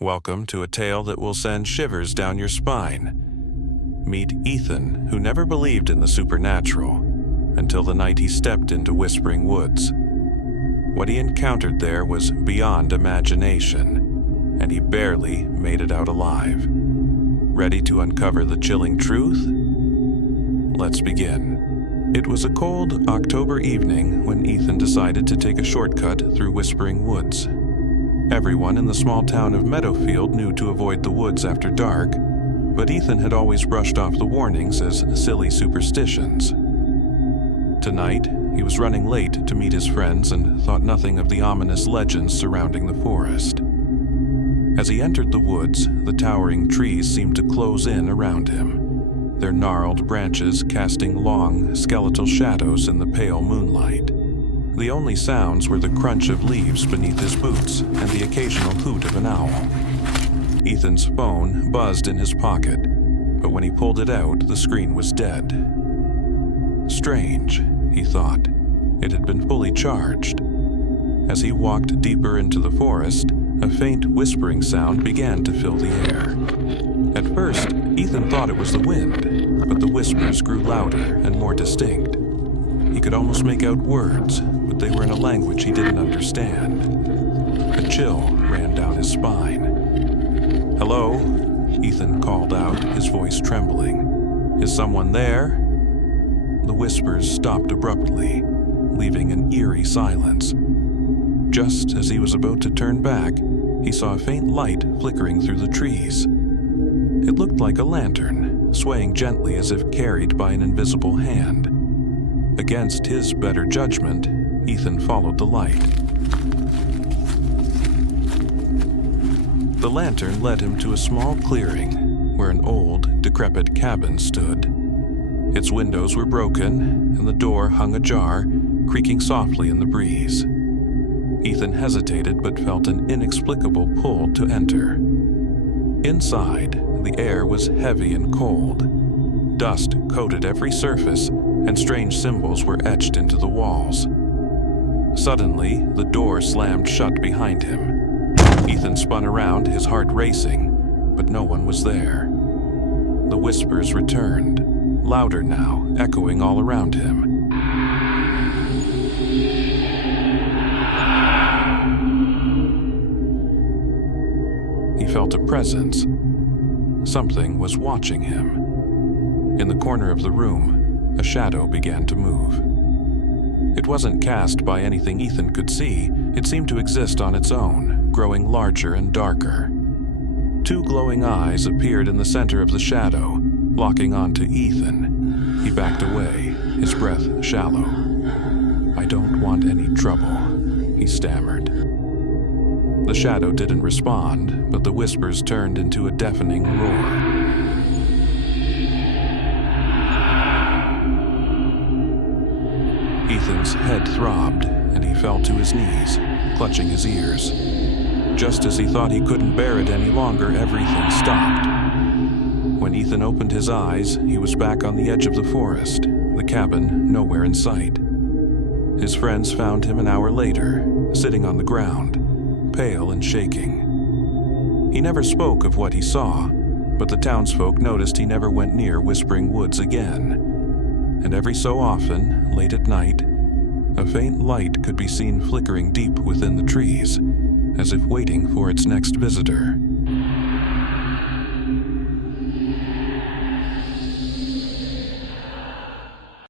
Welcome to a tale that will send shivers down your spine. Meet Ethan, who never believed in the supernatural until the night he stepped into Whispering Woods. What he encountered there was beyond imagination, and he barely made it out alive. Ready to uncover the chilling truth? Let's begin. It was a cold October evening when Ethan decided to take a shortcut through Whispering Woods. Everyone in the small town of Meadowfield knew to avoid the woods after dark, but Ethan had always brushed off the warnings as silly superstitions. Tonight, he was running late to meet his friends and thought nothing of the ominous legends surrounding the forest. As he entered the woods, the towering trees seemed to close in around him, their gnarled branches casting long, skeletal shadows in the pale moonlight. The only sounds were the crunch of leaves beneath his boots and the occasional hoot of an owl. Ethan's phone buzzed in his pocket, but when he pulled it out, the screen was dead. Strange, he thought. It had been fully charged. As he walked deeper into the forest, a faint whispering sound began to fill the air. At first, Ethan thought it was the wind, but the whispers grew louder and more distinct. He could almost make out words, but they were in a language he didn't understand. A chill ran down his spine. "Hello?" Ethan called out, his voice trembling. "Is someone there?" The whispers stopped abruptly, leaving an eerie silence. Just as he was about to turn back, he saw a faint light flickering through the trees. It looked like a lantern, swaying gently as if carried by an invisible hand. Against his better judgment, Ethan followed the light. The lantern led him to a small clearing where an old, decrepit cabin stood. Its windows were broken, and the door hung ajar, creaking softly in the breeze. Ethan hesitated but felt an inexplicable pull to enter. Inside, the air was heavy and cold. Dust coated every surface, and strange symbols were etched into the walls. Suddenly, the door slammed shut behind him. Ethan spun around, his heart racing, but no one was there. The whispers returned, louder now, echoing all around him. He felt a presence. Something was watching him. In the corner of the room, a shadow began to move. It wasn't cast by anything Ethan could see. It seemed to exist on its own, growing larger and darker. Two glowing eyes appeared in the center of the shadow, locking onto Ethan. He backed away, his breath shallow. "I don't want any trouble," he stammered. The shadow didn't respond, but the whispers turned into a deafening roar. Ethan's head throbbed, and he fell to his knees, clutching his ears. Just as he thought he couldn't bear it any longer, everything stopped. When Ethan opened his eyes, he was back on the edge of the forest, the cabin nowhere in sight. His friends found him an hour later, sitting on the ground, pale and shaking. He never spoke of what he saw, but the townsfolk noticed he never went near Whispering Woods again. And every so often, late at night, a faint light could be seen flickering deep within the trees, as if waiting for its next visitor.